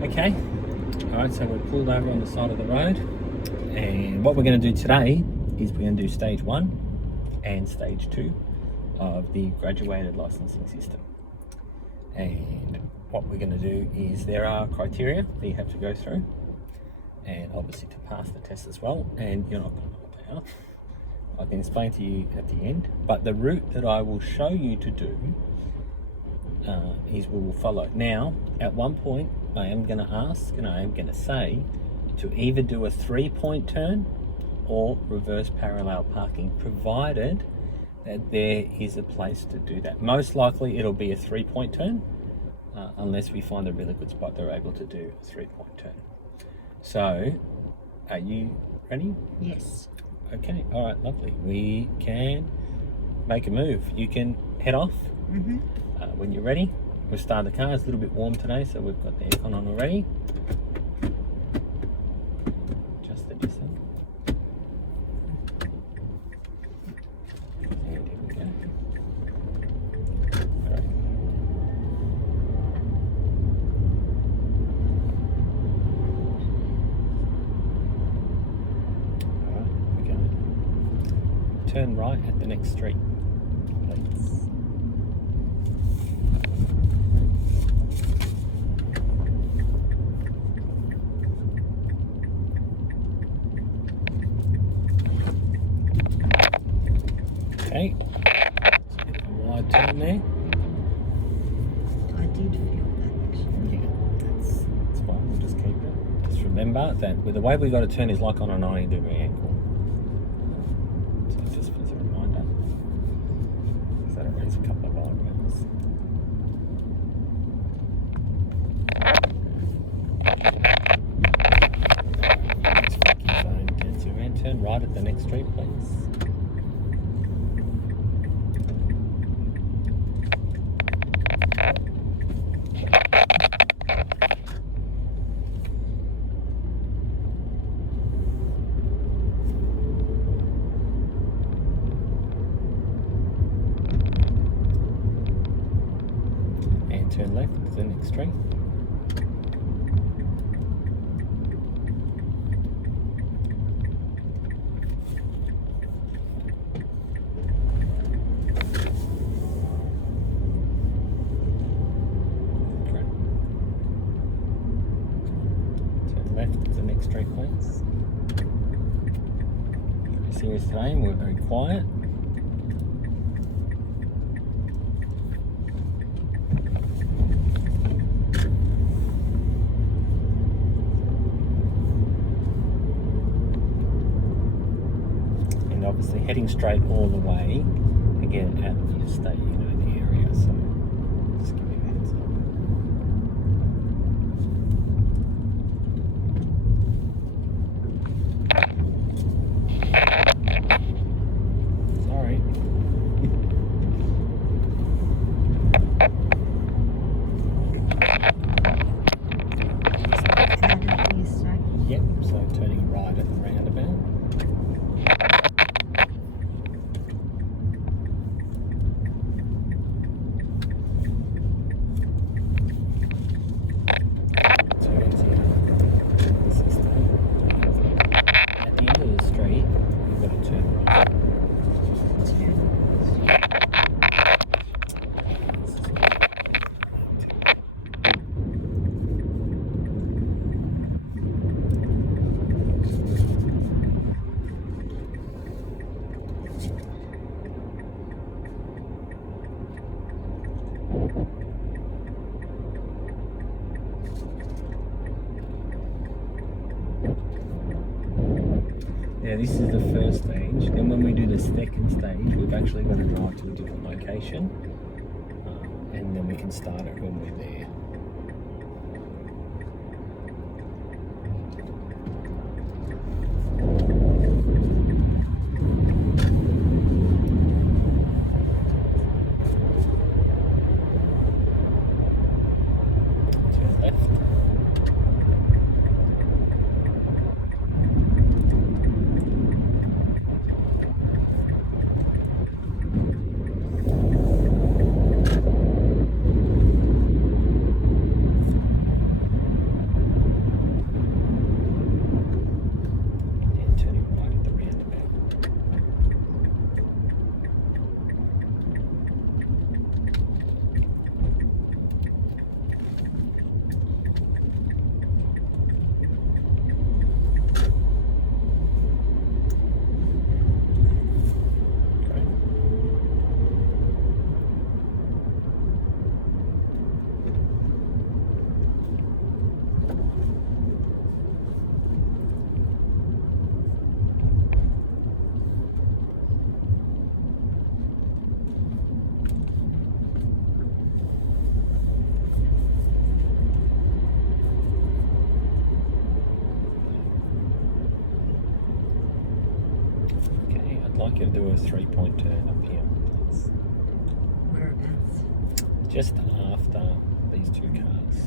Okay, alright, so we're pulled over on the side of the road, and what we're going to do today is we're going to do stage 1 and stage 2 of the graduated licensing system. And what we're going to do is there are criteria that you have to go through, and obviously to pass the test as well, and you're not going to know what they are. I can explain to you at the end, but the route that I will show you to do is we will follow. Now, at one point, I am going to ask and I am going to say to either do a 3-point turn or reverse parallel parking, provided that there is a place to do that. Most likely it'll be a 3-point turn, unless we find a really good spot they're able to do a 3-point turn. So, are you ready? Yes. Okay, all right, lovely. We can make a move. You can head off. When you're ready, we'll start the car. It's a little bit warm today, so we've got the aircon on already. Adjusted yourself. And here we go. All right. All right, we're going to turn right at the next street, please. Okay, so a bit of a wide turn there. I did feel that actually. Yeah, that's fine. We'll just keep it. Just remember that with the way we got to turn is like on a 90-degree angle. So just as a reminder, because that'll raise a couple of eyebrows. Next fucking phone turns around. Turn right at the next street, please. Turn left to the next street. Great. Turn left to the next street, please. Very serious today, and we're very quiet. Obviously heading straight all the way to get out of your state, you know the area, so just give me a heads up. Sorry. Yep, so turning right at the roundabout. Yeah, this is the first stage. Then when we do the second stage, we've actually got to drive to a different location, and then we can start it when we're there. Turn left. like you to do a 3-point turn up here, please. Whereabouts? Just after these two cars.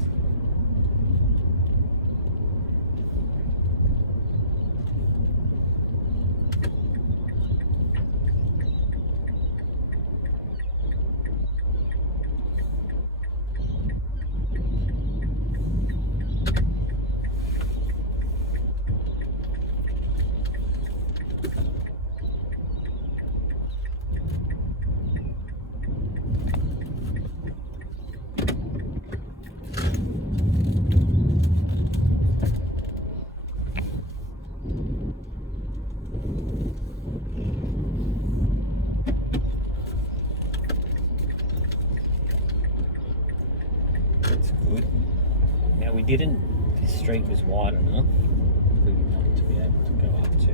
That's good. Now we didn't, this street was wide enough. We wanted to be able to go up to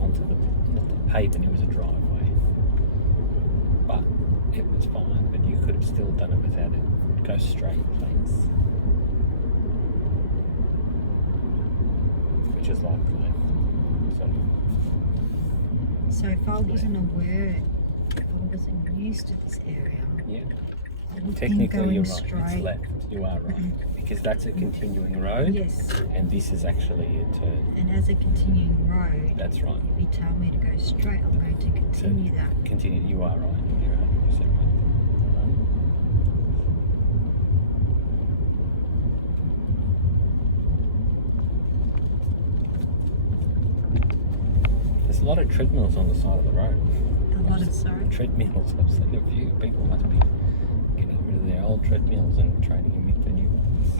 onto the, not the pavement, it was a driveway. But it was fine, but you could have still done it without it. Go straight, please. Which is like the left. So if I wasn't aware, if I wasn't used to this area, Yeah. I would think Technically going you're right, straight. it's left. You are right. Because that's a continuing road. Yes. And this is actually a turn. And as a continuing road, That's right. if you tell me to go straight, I'm going to continue that. Continue, you are right. You're 100% right. There's a lot of treadmills on the side of the road. A lot of, sorry? Treadmills, I've seen a few. People must be getting rid of their old treadmills and trading them in for new ones.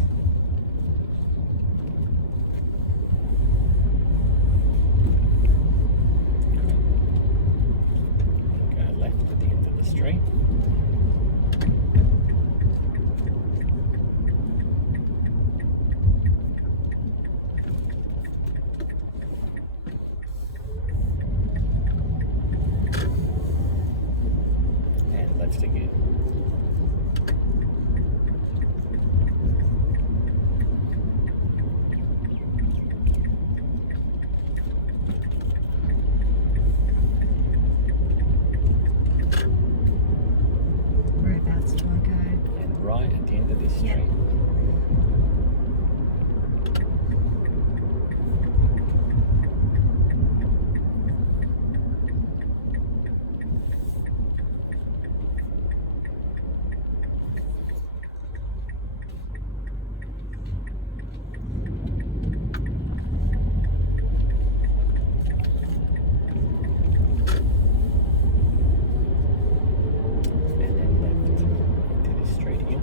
Go left at the end of the street. And left again. Whereabouts do I go? And right at the end of this street. Yep. And then left into this street here.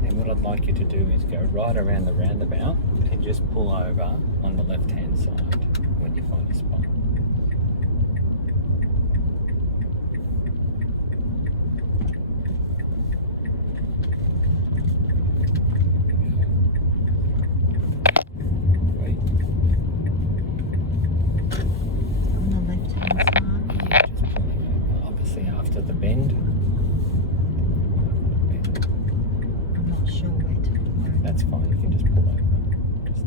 Then what I'd like you to do is go right around the roundabout and just pull over on the left hand side when you find a spot. Wait, On the left hand side. yeah, just pulling over. Obviously after the bend. I'm not sure where to go. That's fine, you can just pull over. Just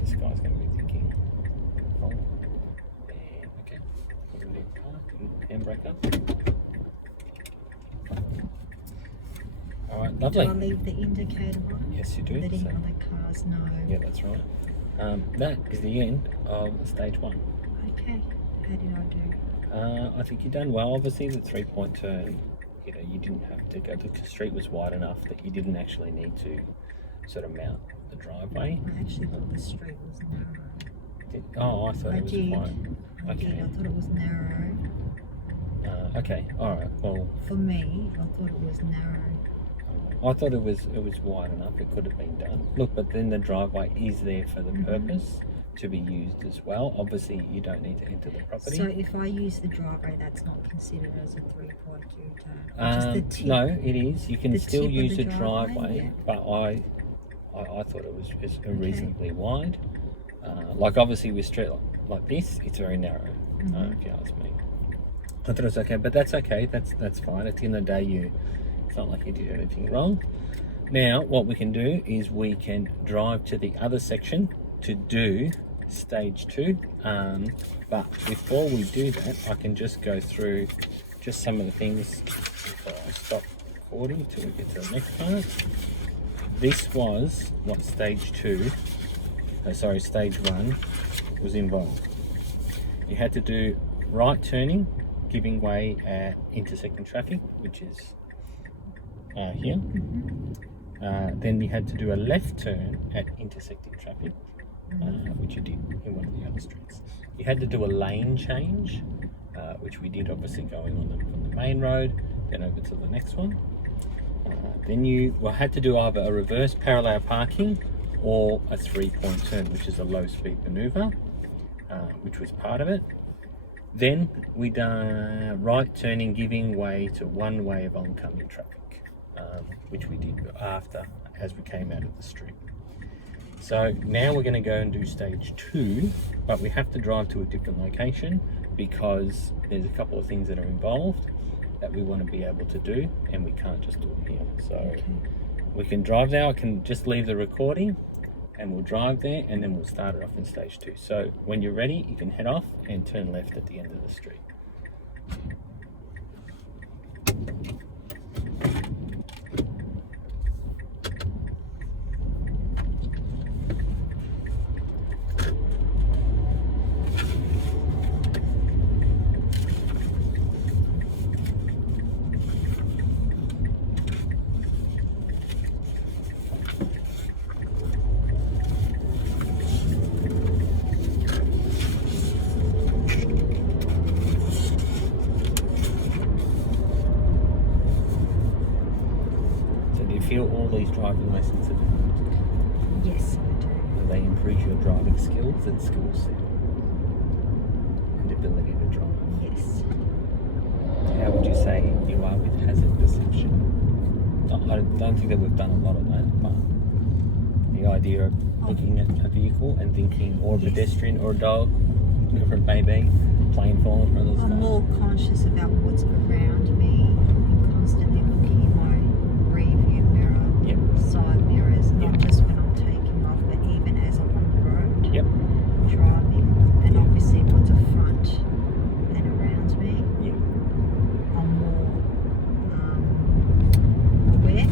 this guy's going to be thinking, oh, and okay, we're going to do park and handbrake up. Alright, Do lovely. I leave the indicator on? Yes, you do. Letting So, other cars know. yeah, that's right. That is the end of stage 1. Okay. How did I do? I think you've done well. Obviously, the 3-point turn, you know, you didn't have to go. The street was wide enough that you didn't actually need to sort of mount the driveway. I actually thought the street was narrow. Oh, I thought I it was did. wide. I did. Okay. I thought it was narrow. Okay, all right. Well, For me, I thought it was narrow. I thought it was wide enough. It could have been done. Look, but then the driveway is there for the purpose to be used as well. Obviously, you don't need to enter the property. So if I use the driveway, that's not considered as a 3-point U-turn. Just the tip. No, it is. You can The still tip of use the the driveway, driveway, yeah. but I thought it was reasonably wide. Like obviously with street like this, it's very narrow. If you ask me, I thought it was okay, but that's okay. That's fine. At the end of the day, it's not like you did anything wrong. Now, what we can do is we can drive to the other section to do stage 2. But before we do that, I can just go through just some of the things before I stop recording till we get to the next part. This was what stage 1 was involved. You had to do right turning, giving way at intersecting traffic, which is here. Then you had to do a left turn at intersecting traffic, which you did in one of the other streets. You had to do a lane change, which we did obviously going on from the main road, then over to the next one. Then you had to do either a reverse parallel parking or a 3-point turn, which is a low speed maneuver, which was part of it. Then we done right turning, giving way to one way of oncoming traffic, which we did after as we came out of the street. So now we're going to go and do stage 2, but we have to drive to a different location because there's a couple of things that are involved that we want to be able to do, and we can't just do them here. So we can drive now. I can just leave the recording and we'll drive there, and then we'll start it off in stage 2. So when you're ready, you can head off and turn left at the end of the street. Feel all these driving lessons have helped? Yes, I do. And they improve your driving skills and skill set and ability to drive. Yes. How would you say you are with hazard perception? I don't think that we've done a lot of that, but the idea of looking at a vehicle and thinking, or a pedestrian or a dog, whatever it may be, plane falling in front of the I'm more conscious about what's around me. I'm constantly looking in my rear-view mirror, side mirrors, not just when I'm taking off, but even as I'm on the road, driving, and obviously what's a front and around me. I'm more aware.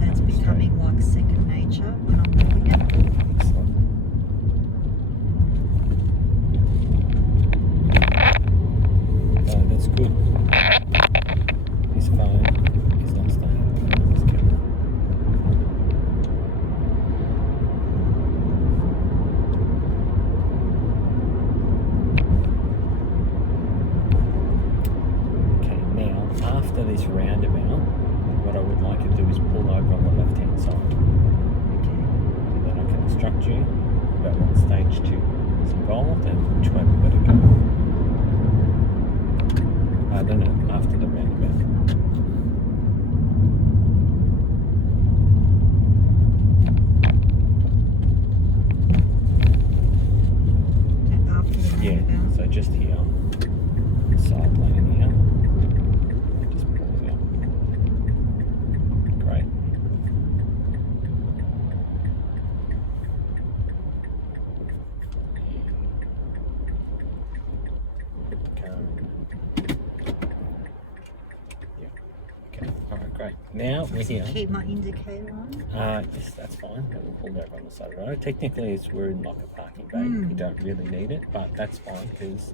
That's becoming like second nature when I'm doing it. Oh, that's good. His phone is not staying on his camera. Okay, now after this roundabout, what I would like to do is pull over on the left hand side. So then I can instruct you about what stage 2 is involved and which way we've got to go. No, after the roundabout. After the roundabout. So just here, side lane here, just pulling up. Great. Okay, alright, great. Now we're here. Keep my indicator on. Yes, that's fine. We'll pull over on the side of the road. Technically, we're in like a parking bay. You don't really need it, but that's fine because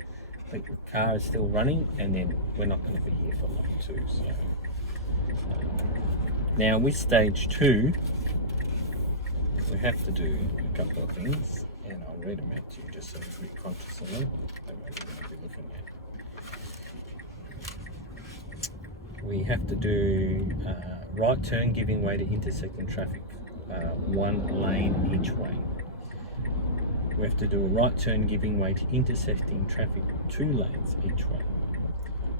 the car is still running, and then we're not going to be here for long too. So now with stage 2, we have to do a couple of things, and I'll read them out to you just so you're conscious of them. That way we're going to be looking at. We have to do right turn, giving way to intersecting traffic, one lane each way. We have to do a right turn, giving way to intersecting traffic, 2 lanes each way.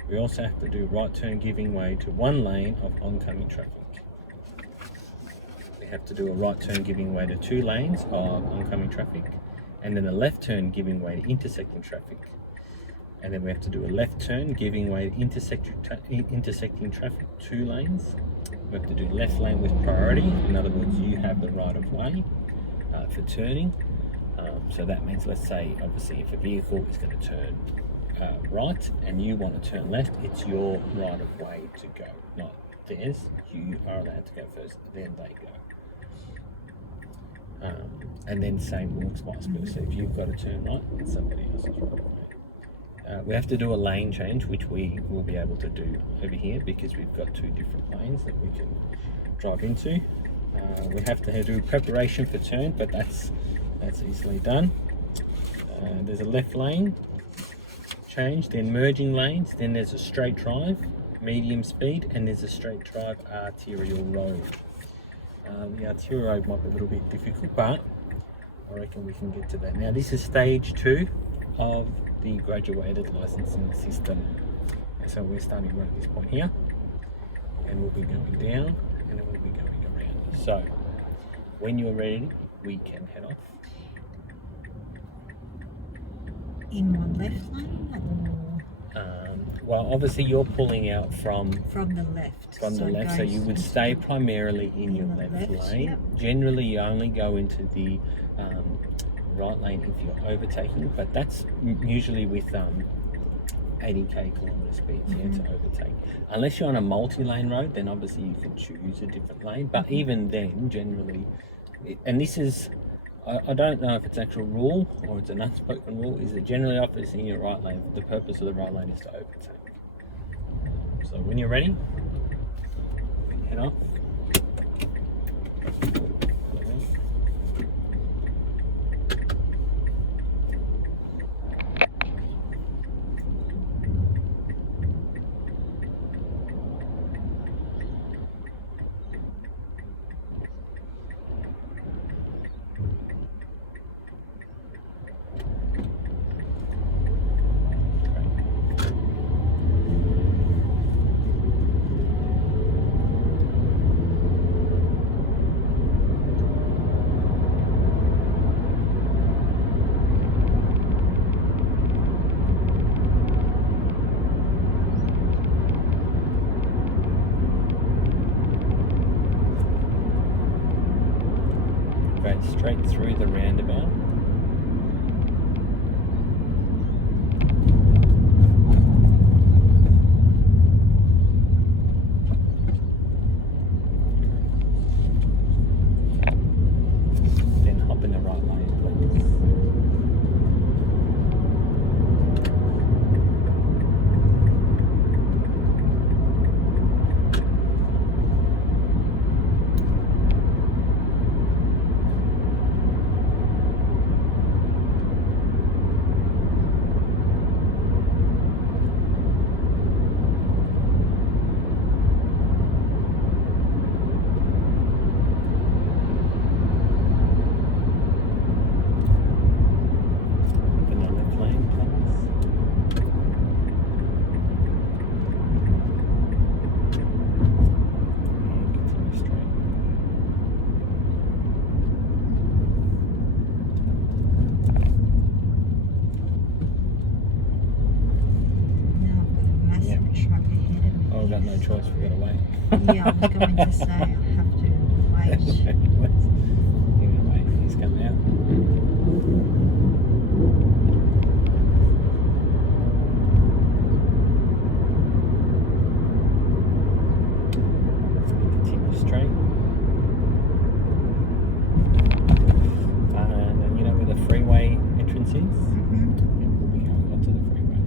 We also have to do right turn, giving way to 1 lane of oncoming traffic. We have to do a right turn, giving way to 2 lanes of oncoming traffic, and then a left turn giving way to intersecting traffic. And then we have to do a left turn giving way to intersecting traffic, 2 lanes. We have to do left lane with priority. In other words, you have the right of way for turning. So that means, let's say, obviously, if a vehicle is going to turn right and you want to turn left, it's your right of way to go, not theirs. You are allowed to go first, then they go. And then same works vice versa. If you've got to turn right, it's somebody else's right of way. We have to do a lane change, which we will be able to do over here because we've got 2 different lanes that we can drive into. We have to do preparation for turn, but that's easily done. There's a left lane change, then merging lanes, then there's a straight drive, medium speed, and there's a straight drive arterial road. The arterial road might be a little bit difficult, but I reckon we can get to that. Now this is stage 2 of the graduated licensing system. So we're starting right at this point here, and we'll be going down, and then we'll be going around. So when you're ready, we can head off. In one left lane, or well, obviously you're pulling out from the left. From the left, so you would stay primarily in your left lane. Yep. Generally, you only go into the right lane if you're overtaking, but that's usually with 80k kilometer speeds to overtake. Unless you're on a multi-lane road, then obviously you can choose a different lane. But even then, generally, and this is, I don't know if it's an actual rule or it's an unspoken rule, is that generally obviously in your right lane, the purpose of the right lane is to overtake. So when you're ready, we can head off. Straight through the roundabout. Then hop in the right lane, please. Got no choice, we've got to wait. Yeah, I was going to say I have to wait. Anyway, he's coming out. Continue straight. And then you know where the freeway entrance is? Yeah, we'll be going onto the freeway.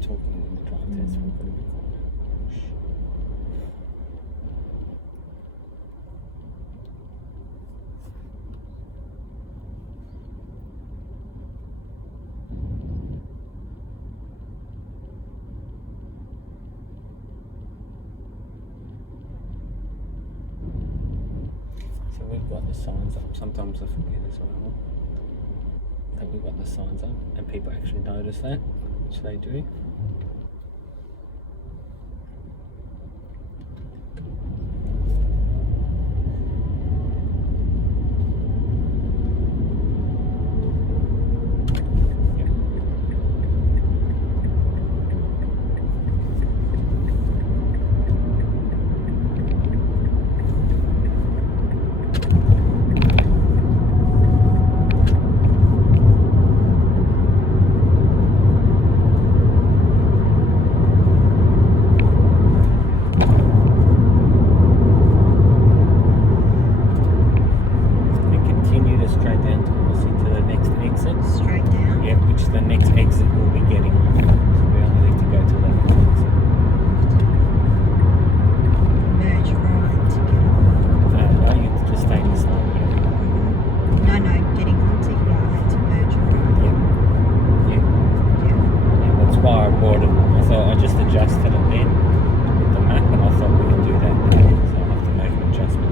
Talking in the drive test, we've got to be quiet. So we've got the signs up. Sometimes I forget as well. that we've got the signs up and people actually notice that, which they do. Straight down? Yeah, which the next exit will be getting on. So we only need to go to the next exit. Merge right to get on. No, you have to just stay this line. No, getting onto right to merge right. Yeah, that's why I brought it. I thought I just adjusted it then with the map, and I thought we can do that now. So I'll have to make an adjustment.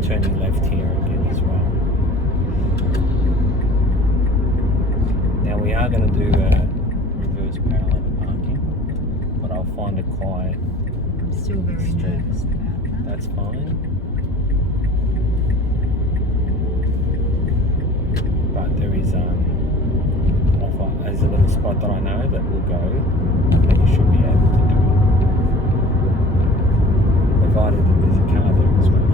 Turning left here again as well. Now we are going to do a reverse parallel parking, but I'll find a quiet. I'm still very nervous about that. That's fine. But there is there's a little spot that I know that will go that you should be able to do it, provided that there's a car there as well.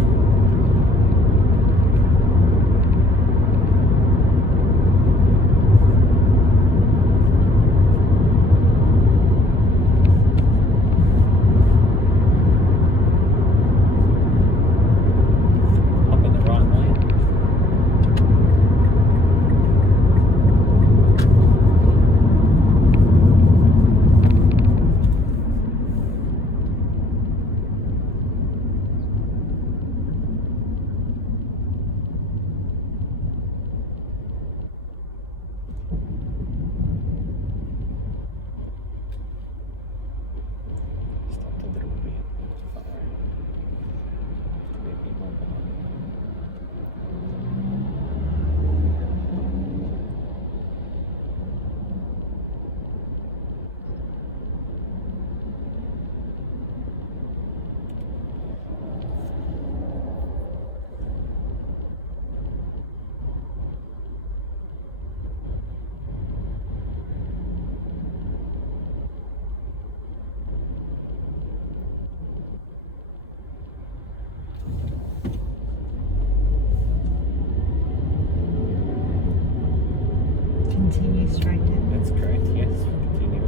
Continue straight down. That's correct, yes. Continue.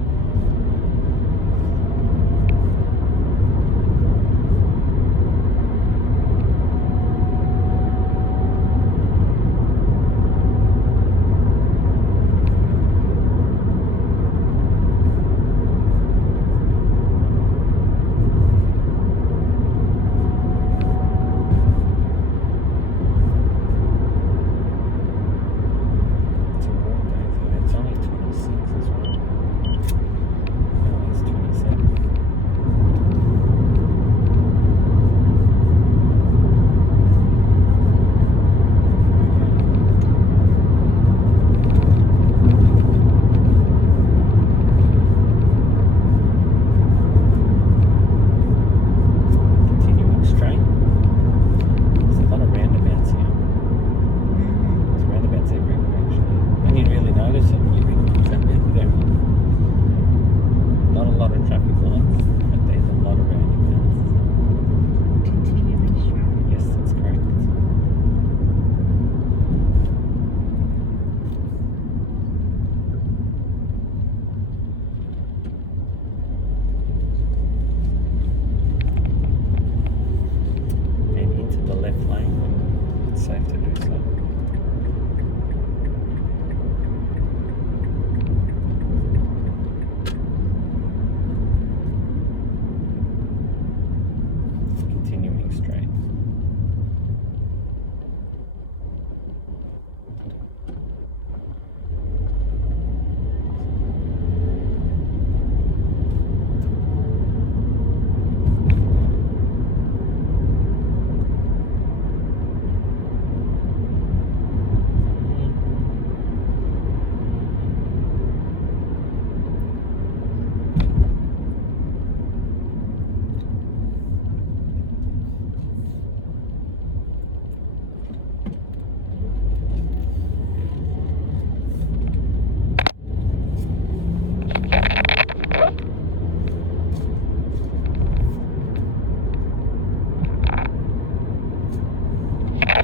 I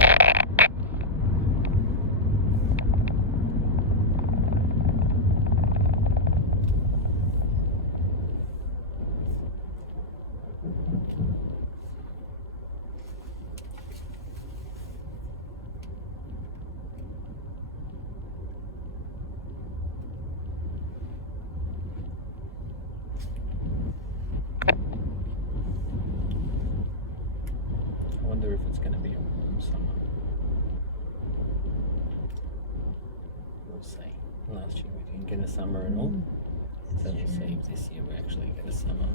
wonder if it's going to be a warm summer. We'll see. Last year we didn't get a summer at all. So we'll see if this year we actually get a summer.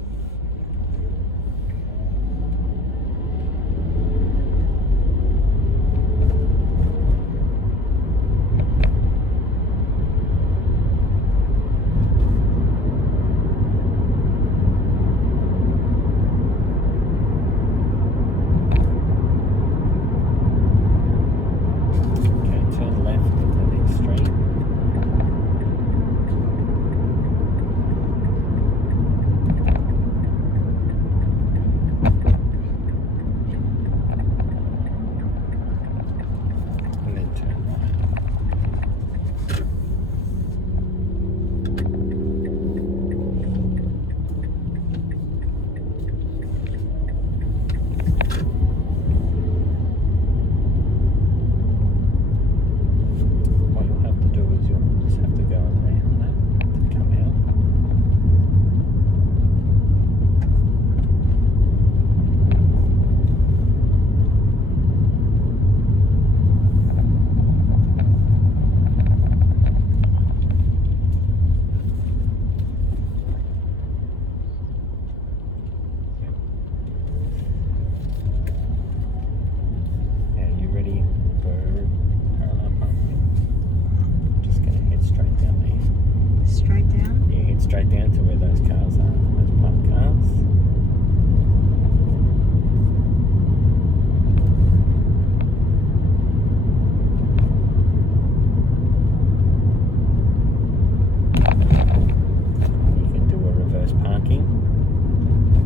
Straight down to where those cars are, those parked cars. You can do a reverse parking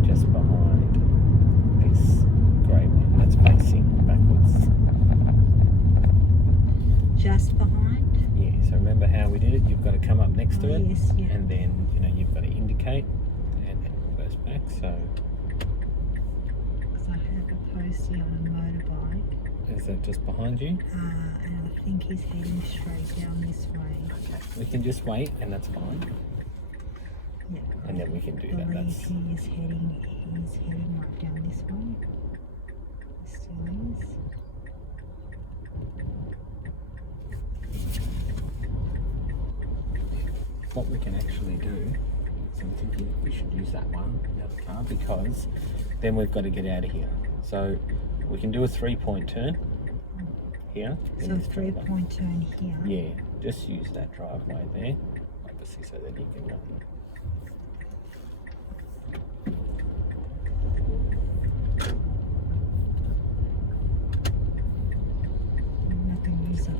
just behind this grey one that's facing backwards. Just behind? Yeah, so remember how we did it? You've got to come up next to it, yes, yeah. and then you've got to indicate and then reverse back. So because I have a postie on a motorbike. Is that just behind you? And I think he's heading straight down this way. Okay, we can just wait and that's fine. Yeah. And then we can do that. I believe That's he's heading right down this way. He still is. what we can actually do. So I'm thinking we should use that one, the other car, because then we've got to get out of here. So we can do a 3-point turn here. So a 3-point turn here? Yeah, just use that driveway there, obviously, so that you can run.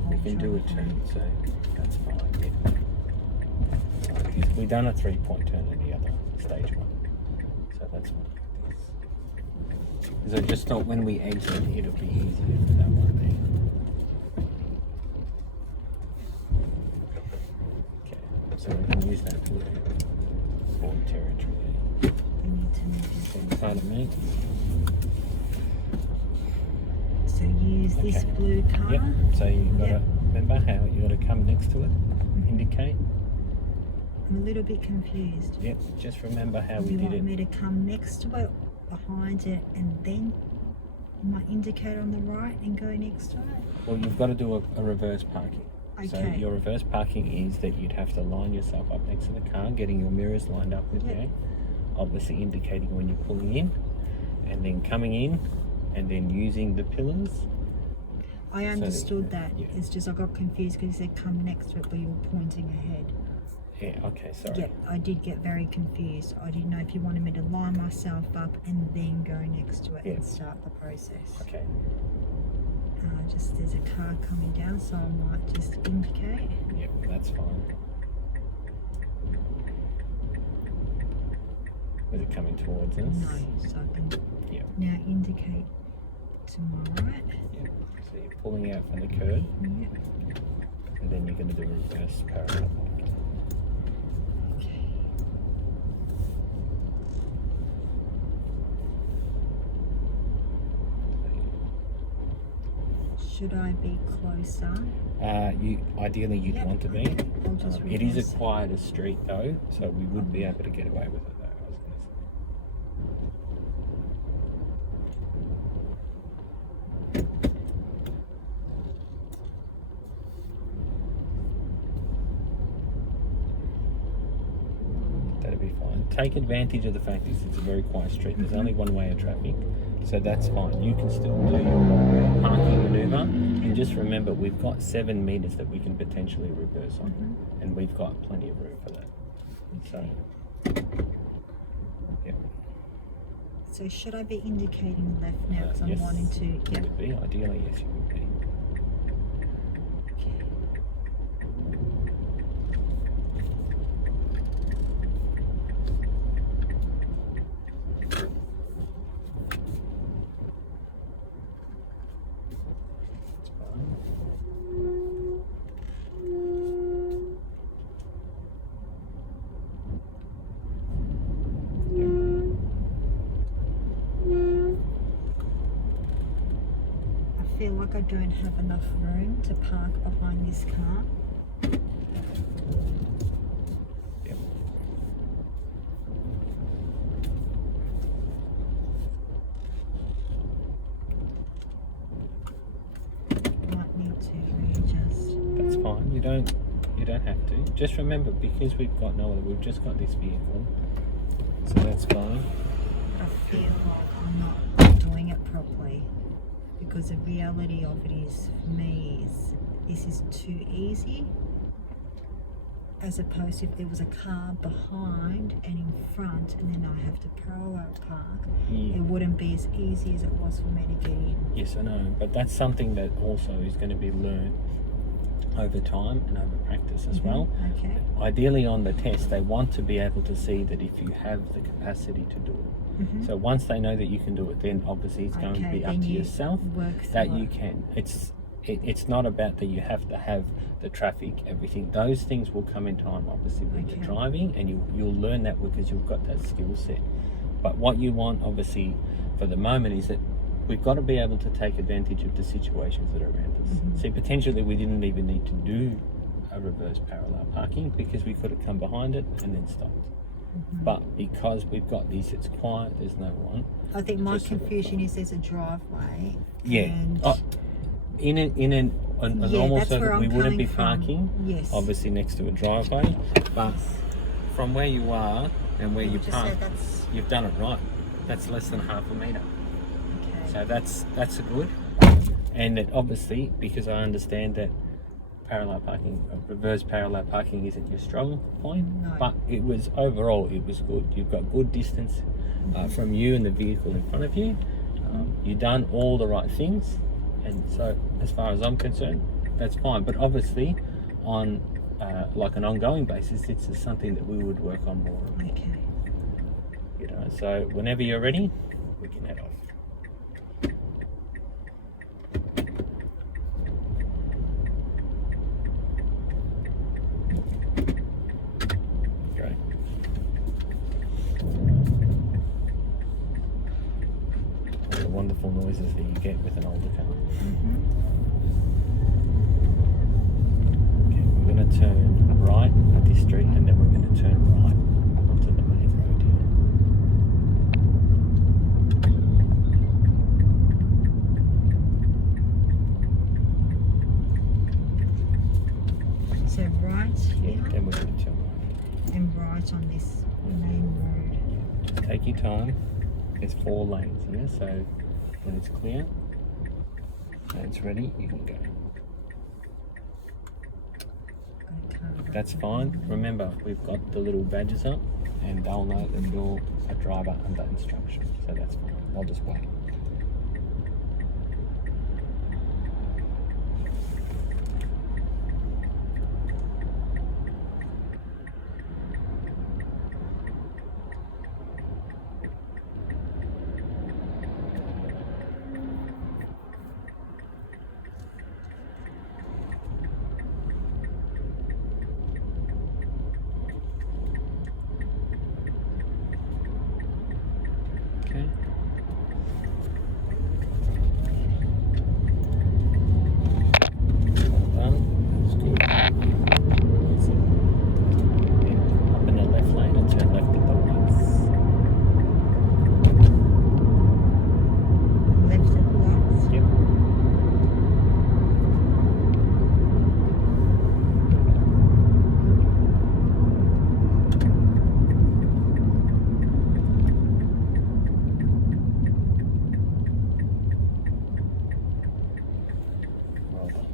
We can do a turn, so that's fine. Yeah. We've done a 3-point turn in the other stage one, so that's fine. So just thought when we exit, it'll be easier for that one there. Okay, so we can use that blue for territory there. In front of me. So use this blue car. Yep. So you've got to remember how you got to come next to it, indicate. I'm a little bit confused. Yep. Just remember how we did it. You want me to come next to it, behind it, and then my indicate on the right and go next to it? Well, you've got to do a reverse parking. Okay. So your reverse parking is that you'd have to line yourself up next to the car, getting your mirrors lined up with you, obviously indicating when you're pulling in, and then coming in, and then using the pillars. I understood that. It's just I got confused because you said come next to it, but you were pointing ahead. Yeah, okay, sorry. Yeah, I did get very confused. I didn't know if you wanted me to line myself up and then go next to it and start the process. Okay. Just there's a car coming down, so I might just indicate. Yep, that's fine. Is it coming towards us? No, so I can now indicate to my right. Yep, so you're pulling out from the curb, Yeah. and then you're going to do reverse parallel parking. Okay. Should I be closer? Ideally you'd Yep. want to be. I'll just It is reverse. a quieter street though, so we would be able to get away with it though. I was gonna say. That'd be fine. Take advantage of the fact that it's a very quiet street. There's only one way of traffic, so that's fine. You can still do your parking manoeuvre, and just remember we've got 7 meters that we can potentially reverse on, and we've got plenty of room for that. So, yeah. So should I be indicating left now? Because I'm Yes, wanting to. you Yeah. would be. Ideally, yes, you would be. Okay. It's fine. I feel like I don't have enough room to park behind this car. Yep. Might need to readjust. That's fine. You don't have to. Just remember, because we've got no other, we've just got this vehicle, so that's fine. I feel like I'm not doing it properly, because the reality of it is, for me, is this is too easy, as opposed to if there was a car behind and in front and then I have to parallel park, Yeah. it wouldn't be as easy as it was for me to get in. Yes, I know, but that's something that also is going to be learned over time and over practice as well. Okay. Ideally on the test, they want to be able to see that if you have the capacity to do it. So once they know that you can do it, then obviously it's going to be up then to you yourself work that through you it. can. It's not about that you have to have the traffic, everything. Those things will come in time, obviously, with the Okay. driving, and you'll learn that because you've got that skill set. But what you want, obviously, for the moment is that we've got to be able to take advantage of the situations that are around us. See, potentially we didn't even need to do a reverse parallel parking because we could have come behind it and then stopped. But because we've got this, it's quiet, there's no one. I think my Just sort of confusion is there's a driveway. Yeah. And In a normal that's where circuit, I'm we wouldn't be coming from. parking, Yes. obviously next to a driveway, but from where you are and where you Just park, say that's you've done it right. That's less than half a metre. okay. So that's good. And it obviously, because I understand that parallel parking, reverse parallel parking isn't your strong point, No. but it was overall, it was good. You've got good distance from you and the vehicle in front of you. You've done all the right things, and so as far as I'm concerned, that's fine. But obviously, on like an ongoing basis, it's just something that we would work on more. Okay. You know, so whenever you're ready, we can head off. Great. All the wonderful noises that you get with an older car. Okay, we're going to turn right at this street, and then we're going to turn right onto the main road here. So right Yeah, here then we're going to turn right. and right on this main road. Just take your time. There's 4 lanes here, so when it's clear and it's ready, you can go. Got a car right That's there. fine. Remember, we've got the little badges up, and they'll know that you're a driver under instruction, so that's fine. I'll just wait.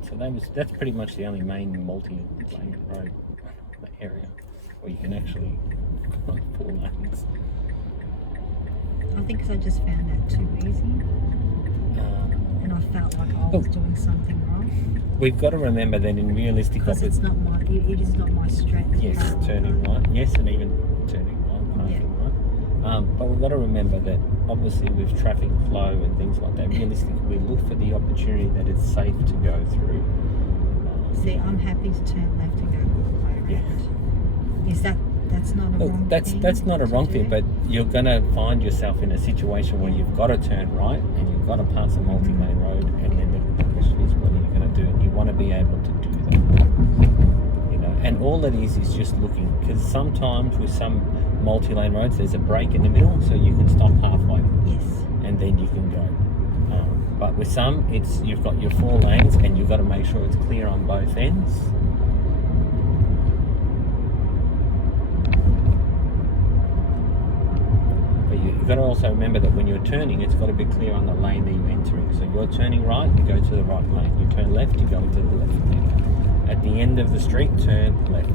So that's pretty much the only main multi-lane road area where you can actually go 4 lanes. I think 'cause I just found that too easy, and I felt like I was doing something wrong. We've got to remember that in realistic Because it's not my, it is not my strength. Yes, turning right. Yes, and even turning right, parking right. But we've got to remember that obviously with traffic flow and things like that, realistically we look for the opportunity that it's safe to go through. See, I'm happy to turn left and go all the way around. Yeah. Is that's not a wrong thing? That's not a wrong do? thing, but you're going to find yourself in a situation where you've got to turn right and you've got to pass a multi-lane road, and then the question is what are you going to do? And you want to be able to do that. You know, and all it is just looking, because sometimes with some multi-lane roads there's a break in the middle, so you can stop halfway. Yes. And then you can go. But with some, you've got your 4 lanes and you've got to make sure it's clear on both ends. But you've got to also remember that when you're turning, it's got to be clear on the lane that you're entering. So you're turning right, you go to the right lane. You turn left, you go into the left lane. At the end of the street, turn left.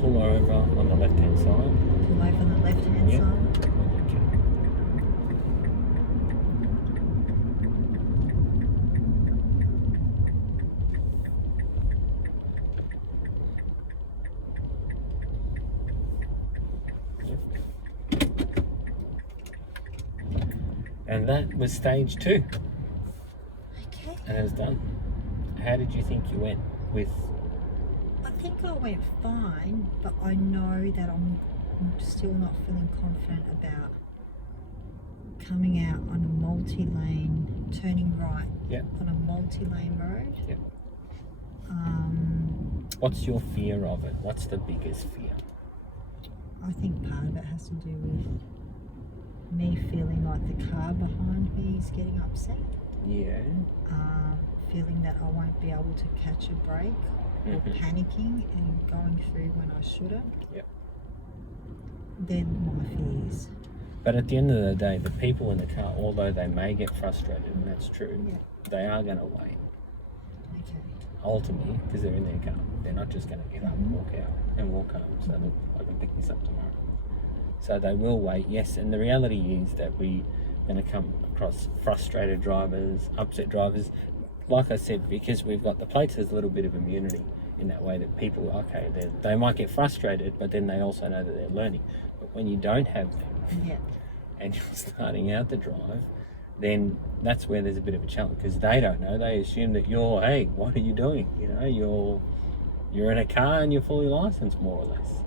Pull over on the left-hand side. Pull over on the left-hand side. And that was stage 2. Okay. And it was done. How did you think you went with? I think I went fine, but I know that I'm still not feeling confident about coming out on a multi-lane, turning right on a multi-lane road. Yep. What's your fear of it? What's the biggest fear? I think part of it has to do with me feeling like the car behind me is getting upset. Yeah. Feeling that I won't be able to catch a break, or panicking and going through when I shouldn't. Yep. They're my fears. But at the end of the day, the people in the car, although they may get frustrated, and that's true, they are going to wait. Okay. Ultimately, because they're in their car. They're not just going to get up and walk out and walk home. So look, I can pick this up tomorrow. So they will wait, yes. And the reality is that we're going to come across frustrated drivers, upset drivers. Like I said, because we've got the plates, there's a little bit of immunity in that way that people, okay, they might get frustrated, but then they also know that they're learning. But when you don't have them and you're starting out the drive, then that's where there's a bit of a challenge, because they don't know. They assume that you're, hey, what are you doing? You know, you're in a car and you're fully licensed, more or less.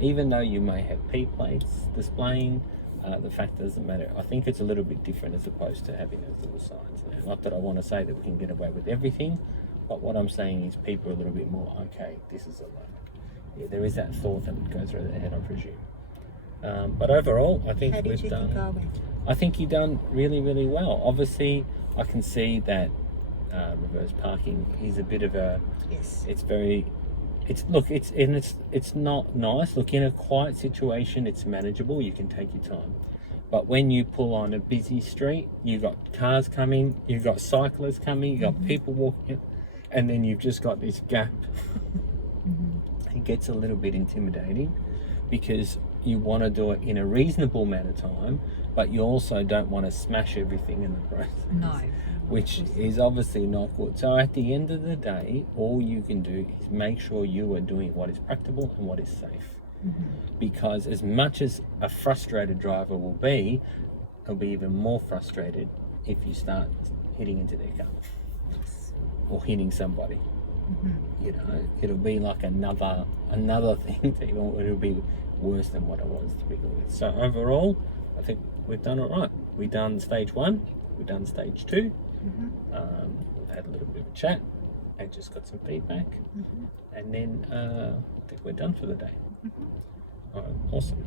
Even though you may have P plates displaying, the fact doesn't matter. I think it's a little bit different as opposed to having those little signs there. Not that I want to say that we can get away with everything, but what I'm saying is people are a little bit more, okay, this is a load. Yeah, there is that thought that would go through their head, I presume. But overall, I think we've done. I think you've done really, really well. Obviously, I can see that reverse parking is a bit of a. Yes. It's not nice. Look, in a quiet situation, it's manageable. You can take your time. But when you pull on a busy street, you've got cars coming, you've got cyclists coming, you've got people walking, and then you've just got this gap. It gets a little bit intimidating because you want to do it in a reasonable amount of time, but you also don't want to smash everything in the process. No. Which is obviously not good. So at the end of the day, all you can do is make sure you are doing what is practical and what is safe. Because as much as a frustrated driver will be, they'll be even more frustrated if you start hitting into their car or hitting somebody. You know, it'll be like another thing that it'll be worse than what it was to begin with. So overall, I think we've done it right. We've done stage 1, we've done stage 2, we've had a little bit of a chat and just got some feedback, and then I think we're done for the day. All right, awesome.